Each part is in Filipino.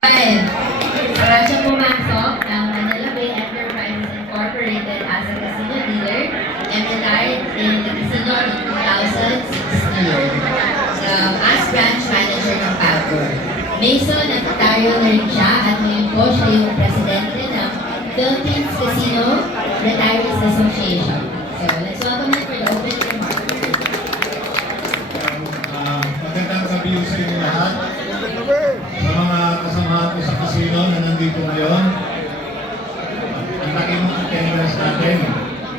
Para siya pumasok ng Manila Bay Enterprises Incorporated as a casino dealer and retired in the casino in 2016 as branch manager ng Pagcor. Mason, nag-retire na rin siya at ngayon po siya yung presidente ng Philippines Casino Retirees Association. So, let's welcome him for the opening remarks. Magandang gabi sa inyo lahat. Sa mga kasamahan ko sa casino na nandito ngayon, ang laki ng attendance natin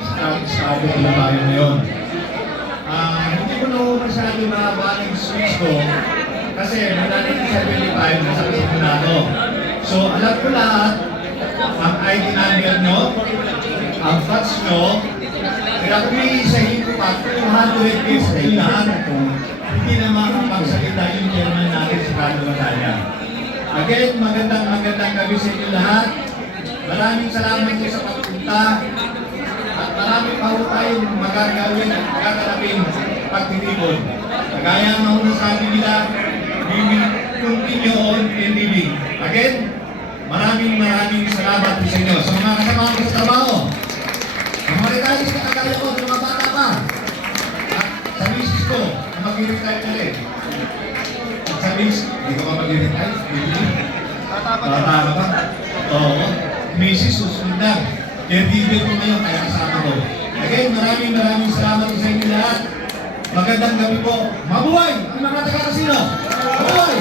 sa estado ng bayan ngayon. Hindi ko na masyado mahaba ng switch ko kasi mula 1975 nasa Kasinado. So alam ko lahat, ang ID number nyo, ang fax nyo, kaya kung may isahin ko pa, 200 days na yung lahat hindi na makapagsalita yung chairman natin sa Kano Batalya. Again, magandang gabi sa inyo lahat. Maraming salamat po sa pagpunta at marami pa po tayong magagawin at gaganapin pagtitipon. Kagaya ng una sabi nila, we will continue on in living. Again, maraming salamat po sa inyo. Sa mga kasama ko sa trabaho, ang mga retirees na kagaya ko, sa mga bata pa, at sa misis ko, na mag-retire na rin. At sa misis, hindi ko pa mag-retire? Bata ka ba? Oo. Misis, susunod na. Kaya bibig ko ngayon, kaya kasama ko. Again, maraming salamat po sa inyo lahat. Magandang gabi po. Mabuhay! Ang mga taga-kasino! Mabuhay!